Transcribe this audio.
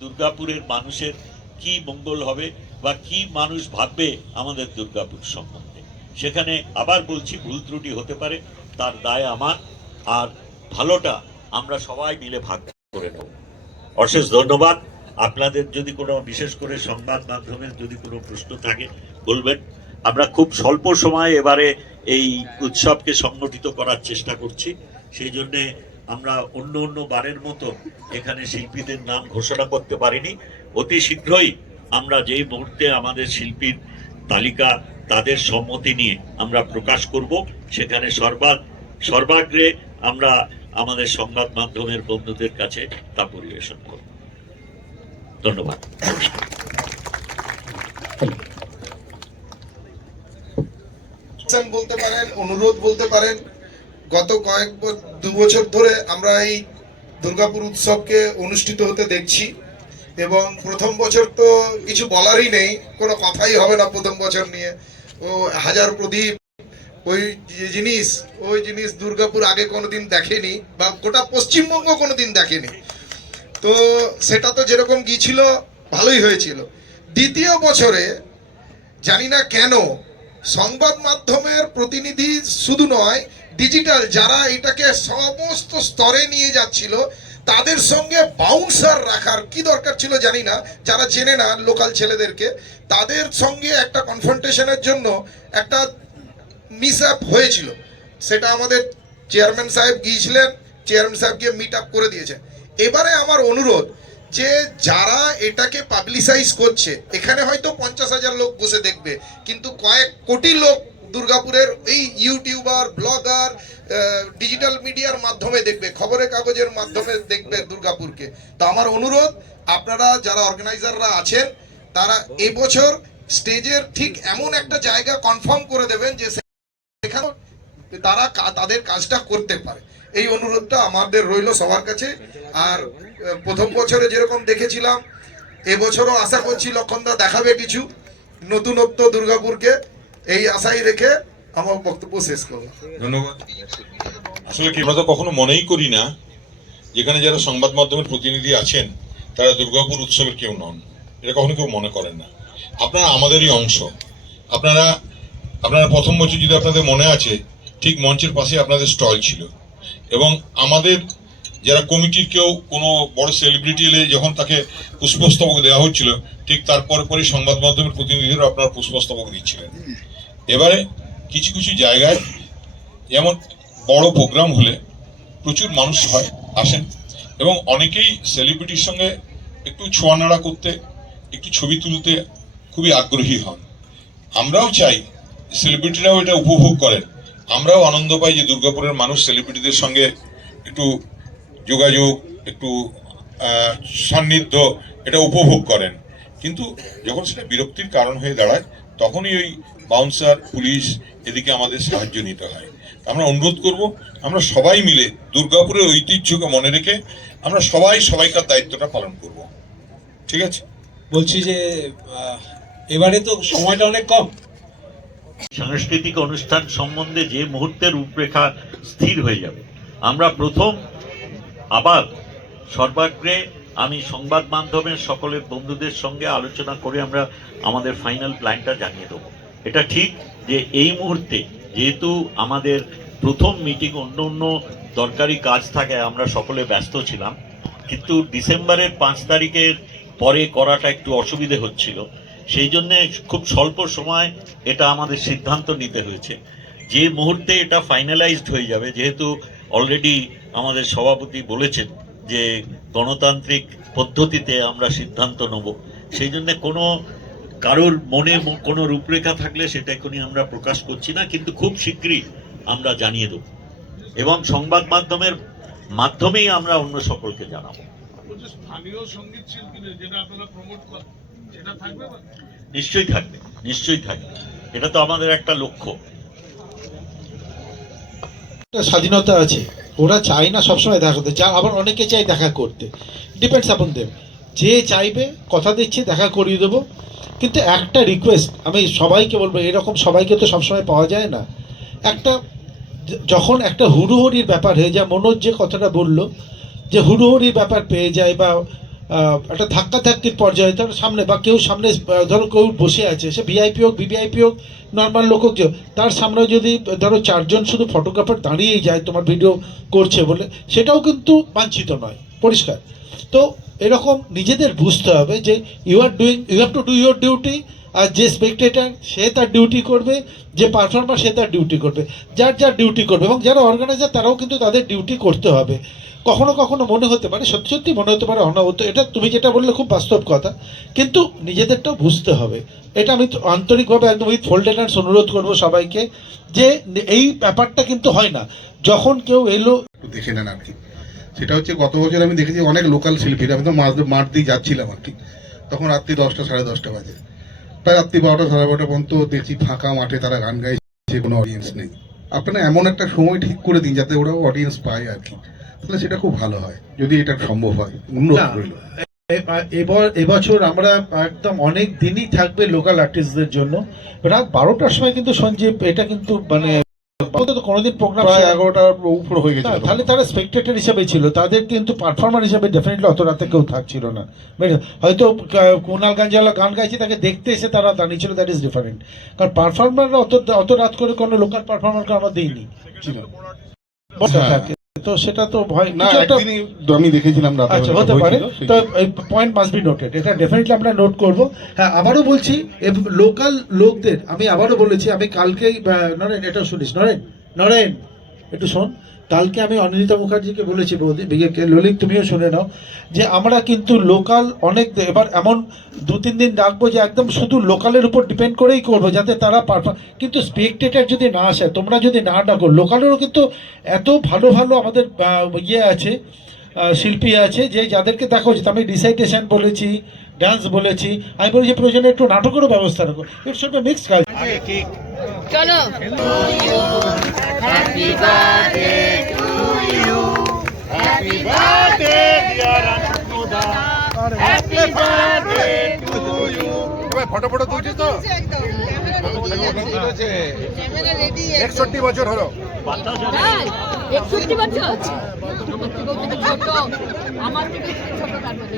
দুর্গাপুরের মানুষের কি মঙ্গল হবে বা কি মানুষ ভাববে আমাদের দুর্গাপুর সম্বন্ধে। সেখানে আবার বলছি ভুল ত্রুটি হতে পারে, তার দায় আমার, আর ভালোটা আমরা সবাই মিলে ভাগ করে নেব। অশেষ ধন্যবাদ। আপনাদের যদি কোনো বিশেষ করে সংবাদ মাধ্যমের যদি কোনো প্রশ্ন থাকে, বলবেন। আমরা খুব স্বল্প সময়ে এবারে এই উৎসবকে সংগঠিত করার চেষ্টা করছি। সেই জন্যে আমরা অন্য অন্য বারের মতো এখানে শিল্পীদের নাম ঘোষণা করতে পারিনি। অতি শীঘ্রই আমরা যেই মুহূর্তে আমাদের শিল্পীর তালিকা, তাদের সম্মতি নিয়ে আমরা প্রকাশ করব, সেখানে সর্বা, সর্বাগ্রে আমরা আমাদের সংবাদ মাধ্যমের বন্ধুদের কাছে তা পরিবেশন করব। ধন্যবাদ। বলতে পারেন, অনুরোধ বলতে পারেন গত কয়েক দু বছর ধরে আমরা এই দুর্গাপুর উৎসবকে অনুষ্ঠিত হতে দেখছি এবং প্রথম বছর তো কিছু বলারই নেই, কোনো কথাই হবে না প্রথম বছর নিয়ে। ও হাজার প্রদীপ, ওই যে জিনিস, ওই জিনিস দুর্গাপুর আগে কোনোদিন দেখেনি বা গোটা পশ্চিমবঙ্গ কোনোদিন দেখেনি। তো সেটা তো যেরকম গিয়েছিল, ভালোই হয়েছিল। দ্বিতীয় বছরে জানি না কেন সংবাদ মাধ্যমের প্রতিনিধি শুধু নয় ডিজিটাল যারা এটাকে সমস্ত স্তরে নিয়ে যাচ্ছিল, তাদের সঙ্গে বাউন্সার রাখার কি দরকার ছিল জানি না, যারা চেনে না লোকাল ছেলেদেরকে, তাদের সঙ্গে একটা কনফ্রন্টেশনের জন্য একটা মিস আপ হয়েছিল। সেটা আমাদের চেয়ারম্যান সাহেব গিয়েছিলেন চেয়ারম্যান সাহেব গিয়ে মিট আপ করে দিয়েছেন এবারে আমার অনুরোধ যে যারা এটাকে পাবলিসাইজ করছে, এখানে হয়তো পঞ্চাশ হাজার লোক বসে দেখবে, কিন্তু কয়েক কোটি লোক দুর্গাপুরের এই ইউটিউবার ব্লগার ডিজিটাল মিডিয়ার মাধ্যমে দেখবে খবরের কাগজের মাধ্যমে দেখবে দুর্গাপুরকে। তো আমার অনুরোধ, আপনারা যারা অর্গানাইজাররা আছেন, তারা এবছর স্টেজের ঠিক এমন একটা জায়গা কনফার্ম করে দেবেন যে সেখানে তারা তাদের কাজটা করতে পারে। এই অনুরোধটা আমাদের রইল সবার কাছে। আর প্রথম বছরে যেরকম দেখেছিলাম, এবছরও আশা করছি লক্ষণদা দেখাবে কিছু নতুনত্ব দুর্গাপুরকে। এই আশাই রেখে আমার বক্তব্য শেষ করব ধন্যবাদ। আসলে কি আমরা কখনো মনেই করি না, যেখানে যারা সংবাদ মাধ্যমের প্রতিনিধি আছেন, তারা দুর্গাপুর উৎসবের কেউ নন। এটা কখনো কেউ মনে করেন না। আপনারা আমাদেরই অংশ। আপনারা আপনারা প্রথম বছর যদি আপনাদের মনে আছে, ঠিক মঞ্চের পাশে আপনাদের স্টল ছিল। এবং আমাদের যারা কমিটির কেউ, কোনো বড় সেলিব্রিটি এলে যখন তাকে পুষ্পস্তবক দেওয়া হচ্ছিল, ঠিক তারপর পরে সংবাদ মাধ্যমের প্রতিনিধিরা আপনারা পুষ্পস্তবক দিচ্ছিলেন। এবারে কিছু কিছু জায়গায় যেমন বড় প্রোগ্রাম হলে প্রচুর মানুষ হয়, আসেন এবং অনেকেই সেলিব্রিটির সঙ্গে একটু ছোঁয়ানাড়া করতে, একটু ছবি তুলতে খুবই আগ্রহী হন। আমরাও চাই সেলিব্রিটিরাও এটা উপভোগ করেন। আমরাও আনন্দ পাই যে দুর্গাপুরের মানুষ সেলিব্রিটিদের সঙ্গে একটু যোগাযোগ, একটু সান্নিধ্য এটা উপভোগ করেন। কিন্তু যখন সেটা বিরক্তির কারণ হয়ে দাঁড়ায়, তখনই ওই বাউন্সার পুলিশ এদিকে আমাদের সাহায্য নিতে হয়। আমরা অনুরোধ করব আমরা সবাই মিলে দুর্গাপুরের ঐতিহ্যকে মনে রেখে আমরা সবাই সবাইকার দায়িত্বটা পালন করব। ঠিক আছে? বলছি যে এবারে তো সময়টা অনেক কম। সাংস্কৃতিক অনুষ্ঠান সম্বন্ধে যে মুহূর্তের রূপরেখা স্থির হয়ে যাবে। আমরা প্রথম আবার সর্বাগ্রে আমি সংবাদ মাধ্যমের সকলের বন্ধুদের সঙ্গে আলোচনা করে আমরা আমাদের ফাইনাল প্ল্যানটা জানিয়ে দেবো। এটা ঠিক যে এই মুহূর্তে যেহেতু আমাদের প্রথম মিটিং অন্য অন্য দরকারি কাজ থাকে আমরা সকলে ব্যস্ত ছিলাম, কিন্তু ডিসেম্বরের পাঁচ তারিখের পরে করাটা একটু অসুবিধে হচ্ছিল। সেই জন্য খুব স্বল্প সময় এটা আমাদের সিদ্ধান্ত নিতে হয়েছে। যে মুহূর্তে এটা ফাইনালাইজড হয়ে যাবে, যেহেতু অলরেডি আমাদের সভাপতি বলেছেন যে গণতান্ত্রিক পদ্ধতিতে আমরা সিদ্ধান্ত নেব, সেই জন্য কোনো কারোর মনে কোনো রূপরেখা থাকলে সেটা এখনই আমরা প্রকাশ করছি না কিন্তু খুব শীঘ্রই আমরা জানিয়ে দেব। এবং সংবাদ মাধ্যমের মাধ্যমেই আমরা অন্য সকলকে জানাব। বলছে স্থানীয় সংগীত শিল্পীদের যেটা আপনারা প্রমোট করেন সেটা থাকবে নিশ্চয়ই থাকবে নিশ্চয়ই থাকবে। এটা তো আমাদের একটা লক্ষ্য। একটা স্বাধীনতা আছে। ওরা চায় না সবসময় দেখা করতে যা আবার অনেকে চায় দেখা করতে। ডিপেন্ডস আপন দেম যে চাইবে, কথা দিচ্ছে, দেখা করিয়ে দেবো। কিন্তু একটা রিকোয়েস্ট আমি সবাইকে বলব, এরকম সবাইকে তো সবসময় পাওয়া যায় না। একটা, যখন একটা হুড়োহুড়ির ব্যাপার হয়ে যায়, মনোজ যে কথাটা বলল, যে হুড়োহুড়ির ব্যাপার পেয়ে যায় বা একটা ধাক্কা ধাক্কির পর্যায়ে, ধরো সামনে, বা কেউ সামনে, ধরো কেউ বসে আছে, সে ভিআইপি হোক ভিভিআইপি হোক নর্মাল লোক হোক তার সামনে যদি, ধরো চারজন শুধু ফটোগ্রাফার দাঁড়িয়েই যায়, তোমার ভিডিও করছে বলে, সেটাও কিন্তু বাঞ্ছিত নয়, পরিষ্কার। তো এরকম নিজেদের বুঝতে হবে যে you are doing you have to do your duty আর যে স্পেকটেটার সে তার ডিউটি করবে, যে পারফর্মার সে তার ডিউটি করবে। যার যার ডিউটি করবে এবং যারা অর্গানাইজার তারাও কিন্তু তাদের ডিউটি করতে হবে। কখনো কখনো মনে হতে পারে, সত্যি সত্যি মনে হতে পারে অনাহত এটা তুমি যেটা বললে খুব বাস্তব কথা, কিন্তু নিজেদেরটাও বুঝতে হবে। এটা আমি আন্তরিকভাবে একদম উইথ ফোল্ডেড অনুরোধ করব সবাইকে যে এই ব্যাপারটা কিন্তু হয় না। যখন কেউ এলো দেখে নেন আর কি সেটা হচ্ছে গত বছর আমি দেখেছি অনেক লোকাল শিল্পীরা আমি তো মাছ মাঠ দিয়ে যাচ্ছিলাম আর কি। তখন রাত্রি দশটা সাড়ে দশটা বাজে। প্রায় রাত্রি বারোটা সাড়ে বারোটা পর্যন্ত দেখছি ফাঁকা মাঠে তারা গান গাইছে কোনো অডিয়েন্স নেই। আপনারা এমন একটা সময় ঠিক করে দিন যাতে ওরা অডিয়েন্স পায় আর কি। তাহলে সেটা খুব ভালো হয় যদি এটা সম্ভব হয় অনুরোধ। রইল। এবার এবছর আমরা একদম অনেক দিনই থাকবে লোকাল আর্টিস্টদের জন্য। রাত বারোটার সময় কিন্তু সঞ্জীব এটা কিন্তু মানে কোনোদিন প্রোগ্রাম প্রায় এগারোটার উপর হয়ে গেছে তাহলে তারা স্পেকটেটর হিসেবে ছিল। তাদের কিন্তু পারফর্মার হিসেবে ডেফিনেটলি অত রাতে কেউ থাকছিল না। হয়তো কা- কুনাল গাঞ্জালা গান গাইছে তাকে দেখতে এসে তারা দাঁড়িয়েছিল দ্যাট ইজ ডিফারেন্ট কারণ পারফর্মাররা অত অত রাত করে কোনো লোকাল পারফর্মারকে আমরা দিইনি। থাকে। তো সেটা তো ভয় না একদিনই আমি দেখেছিলাম রাতে আচ্ছা হতে পারে। তো পয়েন্ট মাস্ট বি নোটেড এটা ডেফিনেটলি আমরা নোট করব। হ্যাঁ আবারও বলছি লোকাল লোকদের আমি আবারও বলেছি আমি কালকেই নরেন এটা শুনিস নরেন নরেন একটু শোন। কালকে আমি অনিন্দিতা মুখার্জিকে বলেছি ললিত, তুমিও শুনে নাও, যে আমরা কিন্তু লোকাল অনেক এবার এমন দু, তিন দিন ডাকবো যে একদম শুধু লোকালের উপর ডিপেন্ড করেই করব, যাতে তারা পারফর্ম কিন্তু স্পেকটেটার যদি না আসে, তোমরা যদি না ডাকো, লোকালেরও কিন্তু এত ভালো ভালো আমাদের ইয়ে আছে শিল্পী আছে, যে যাদেরকে দেখা উচিত আমি রিসাইটেশন বলেছি ডান্স বলেছি, আমি বলেছি প্রয়োজনে একটু নাটকেরও ব্যবস্থা রাখো ইটস শুড মিক্স কালচার চলো। একষট্টি বছর হলো। তাই? একষট্টি বছর। আমার ছোট। আমার থেকে ছোট কাটবে